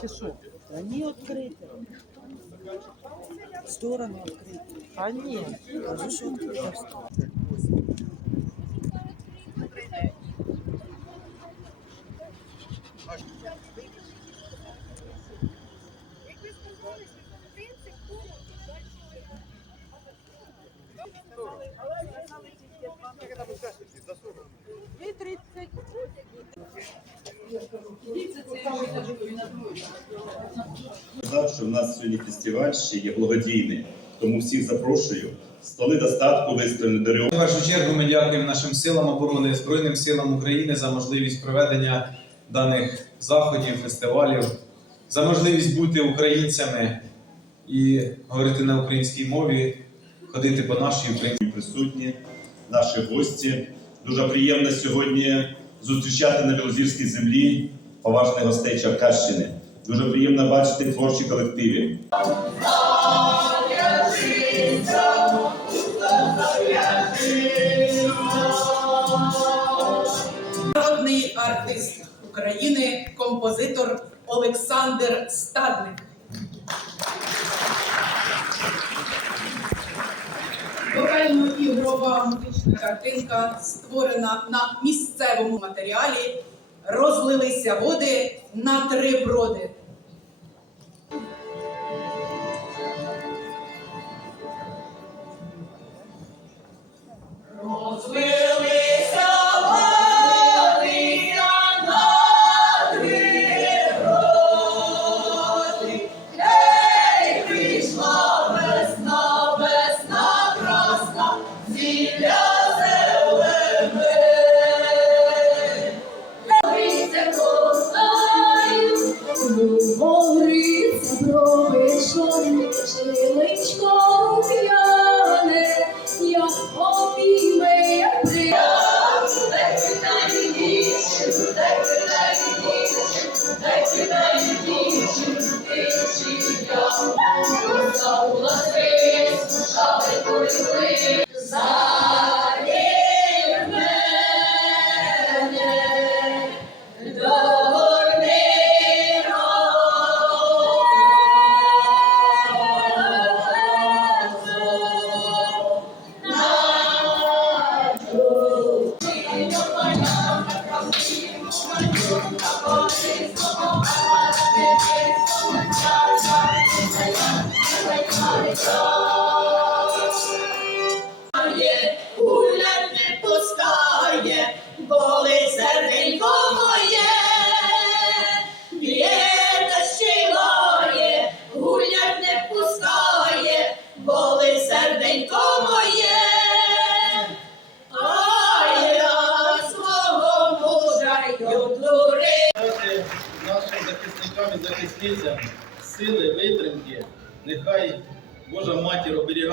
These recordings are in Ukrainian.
Чи що? Они открыты. Стороны открыты. А ні. Кажу, що открыто. Фестиваль ще є благодійний, тому всіх запрошую. Столи достатку виставлені до В першу чергу ми дякуємо нашим силам оборони Збройним силам України за можливість проведення даних заходів, фестивалів, за можливість бути українцями і говорити на українській мові, ходити по нашій українській. присутні, наші гості. Дуже приємно сьогодні зустрічати на Білозірській землі поважних гостей Черкащини. Дуже приємно бачити творчі колективи. Народний артист України, композитор Олександр Стадник. Вокально-ігрова музична картинка створена на місцевому матеріалі. Розлилися води на три броди. Як обійме oh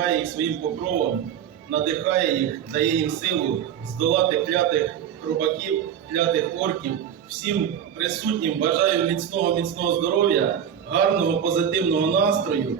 матір їх своїм покровом, надихає їх, дає їм силу здолати клятих хробаків, клятих орків. Всім присутнім бажаю міцного, міцного здоров'я, гарного, позитивного настрою.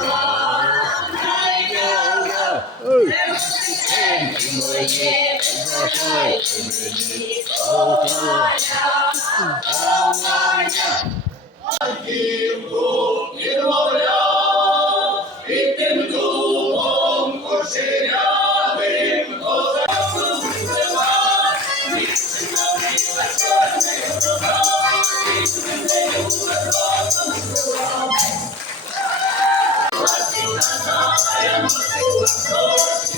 Oh,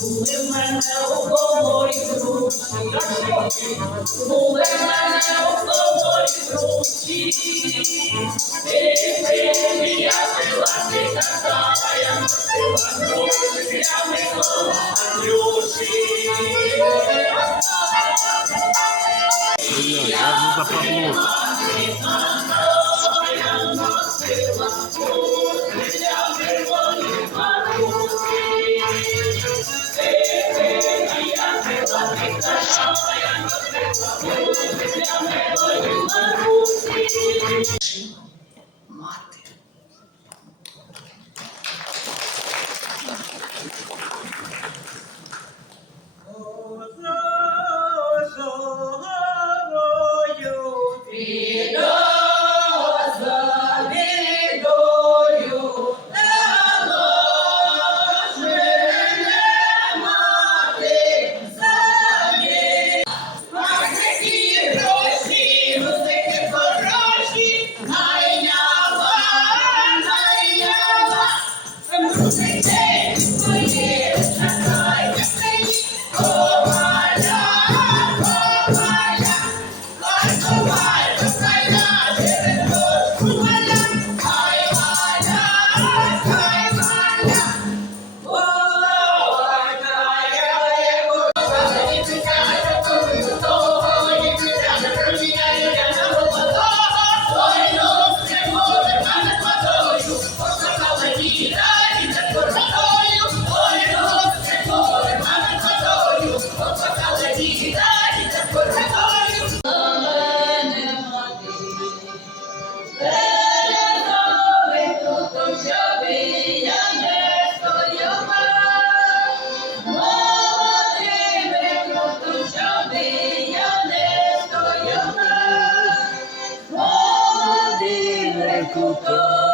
були в мене у коморі руші, були в мене у коморі руші, я не Блядь. Mat. agricultor.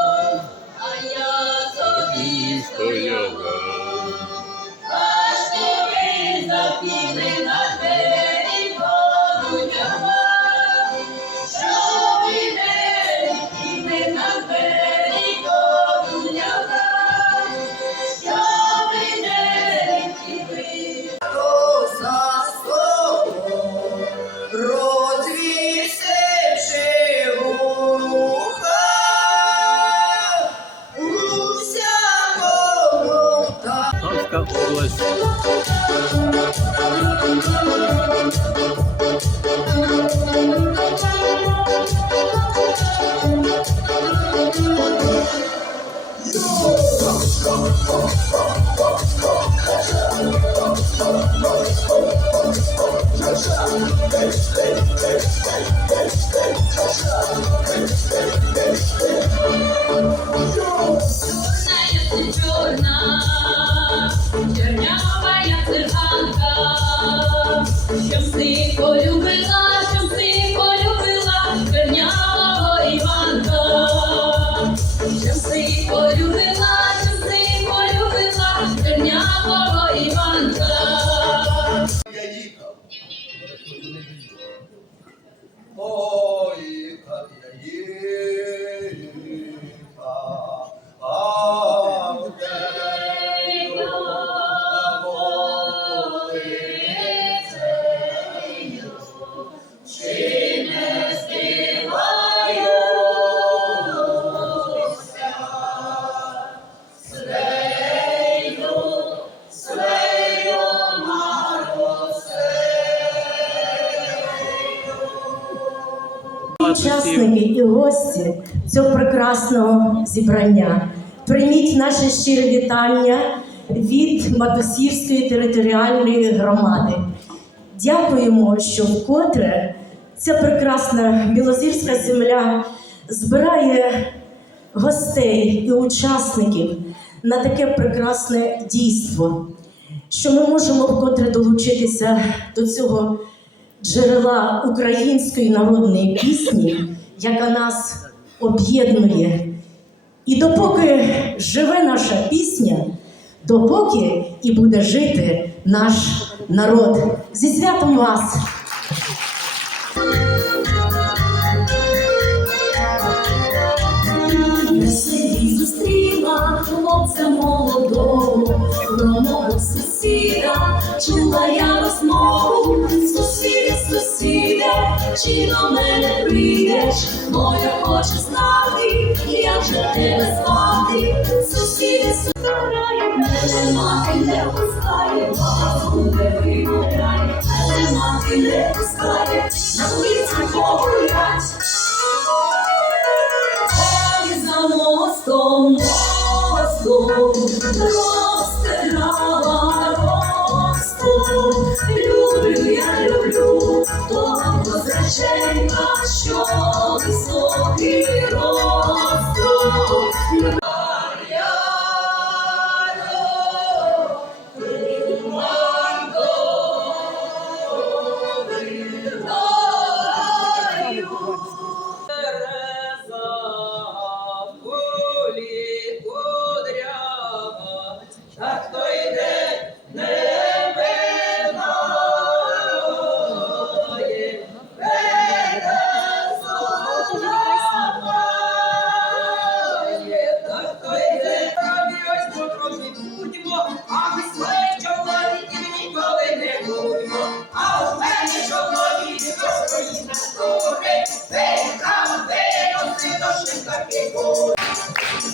Прекрасного зібрання. Прийміть наше щире вітання від Матусівської територіальної громади. Дякуємо, що вкотре ця прекрасна білозірська земля збирає гостей і учасників на таке прекрасне дійство, що ми можемо вкотре долучитися до цього джерела української народної пісні, яка нас об'єднує. І допоки живе наша пісня, допоки і буде жити наш народ. Зі святом вас! Хлопця молодого, про мого сусіда, чула я розмову, сусіде, сусіде, чи до мене прийдеш, бо я хочу знати, як же тебе звати, сусіде, сусіде, мене мати не пускає, бабу не вимовляє, мати не пускає, на вулиці погулять. За мостом, мостом, розтирала козаченька, що високий натури, Вейкам, вейноси, до шинкаки Роздайся,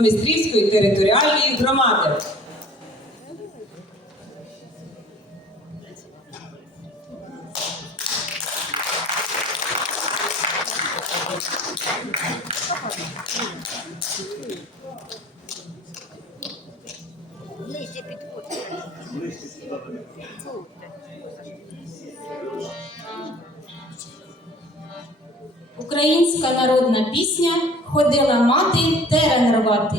Ротмістрівської територіальної громади. Українська народна пісня ходила мати терен рвати.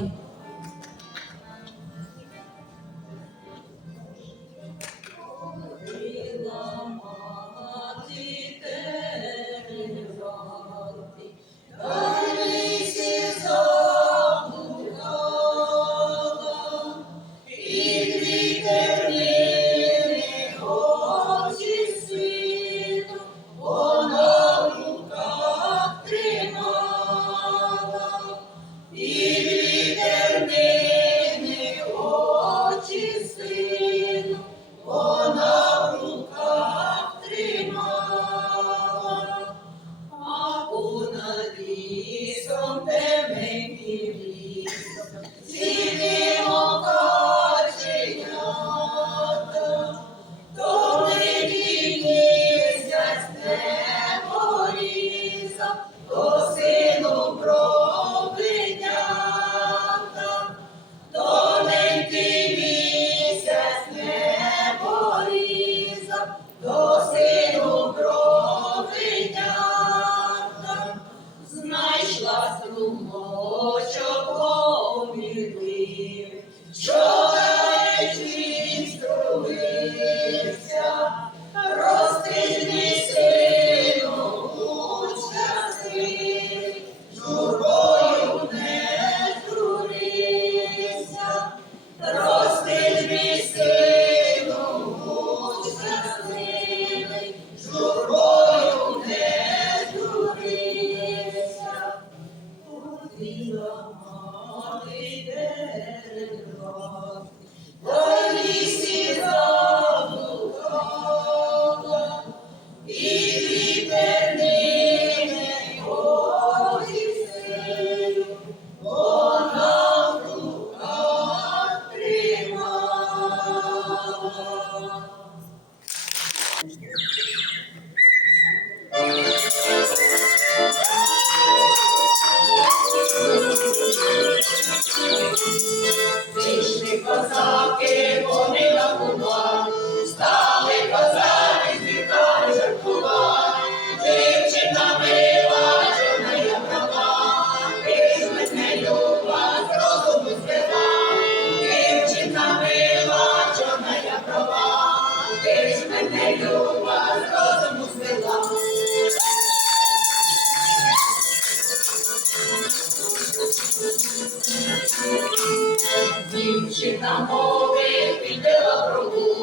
Дівчина мови підела кругу,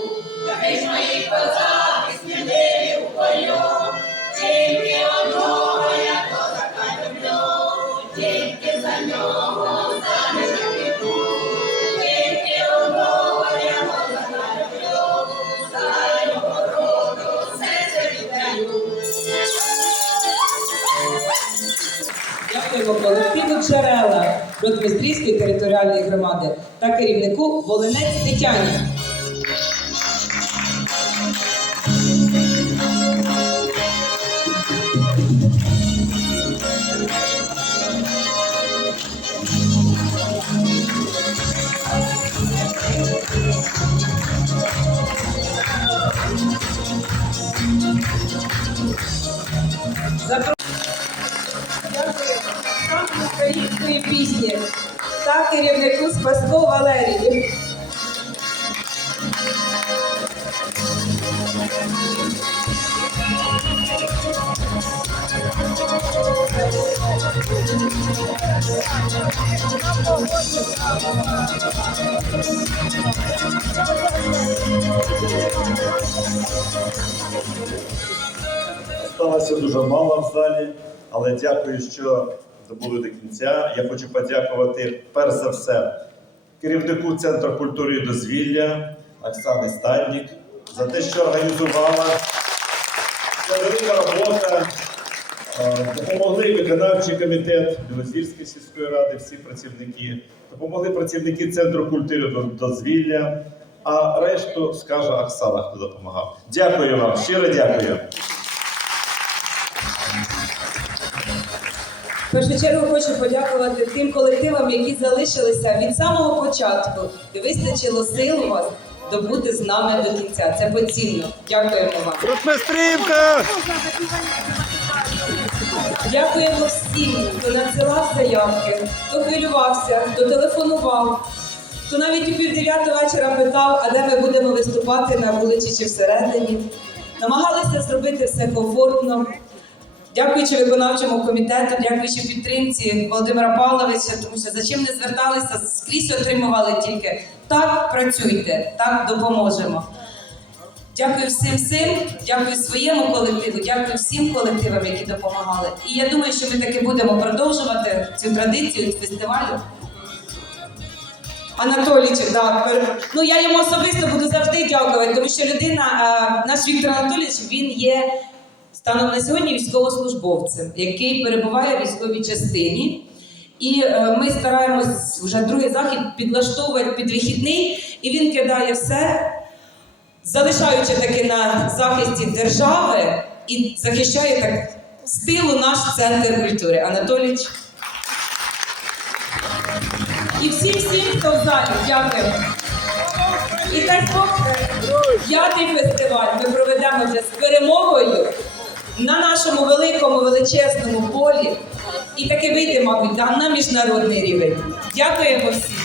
та ж мої козаки сміливі у бою. Тільки одного я козака люблю, тільки за нього заміж я. Тільки одного я козака за його роду серце віддаю. Дякуємо колективу Джерела Ротмістрійської територіальної громади та керівнику Волинець Тетяні. Дякую. Авторам української пісні та керівнику Спаско Валерії. Сталося дуже мало в залі, але дякую, що добули до кінця. Я хочу подякувати перш за все керівнику Центру культури і дозвілля Оксани Стаднік за те, що організувала. Це велика робота. Е, Допомогли виконавчий комітет Білозірської сільської ради, всі працівники, допомогли працівники Центру культури дозвілля, а решту скаже Оксана, хто допомагав. Дякую вам, щиро дякую. Першу чергу хочу подякувати тим колективам, які залишилися від самого початку і вистачило сил у вас добути з нами до кінця. Це поцінно. Дякуємо вам. Ротмістрівка! Дякуємо всім, хто надсилав заявки, хто хвилювався, хто телефонував, хто навіть у півдев'ятого вечора питав, а де ми будемо виступати на вулиці чи всередині. Намагалися зробити все комфортно. Дякуючи виконавчому комітету, дякуючи підтримці Володимира Павловича, тому що за чим не зверталися, скрізь отримували тільки так, працюйте, так допоможемо. Дякую всім всім, дякую своєму колективу, дякую всім колективам, які допомагали. І я думаю, що ми таки будемо продовжувати цю традицію фестивалю. Анатолійчик, да, ну я йому особисто буду завжди дякувати, тому що людина, е, наш Віктор Анатолійович, він є станом на сьогодні військовослужбовцем, який перебуває в військовій частині. І е, ми стараємось вже другий захід підлаштовувати під вихідний, і він кидає все, залишаючи таки на захисті держави і захищає так з тилу наш центр культури. Анатолійович. І всім всім, хто в залі, дякую. І Бог, п'ятий фестиваль ми проведемо вже з перемогою на нашому великому величезному полі. І таки вийде, на міжнародний рівень. Дякуємо всім.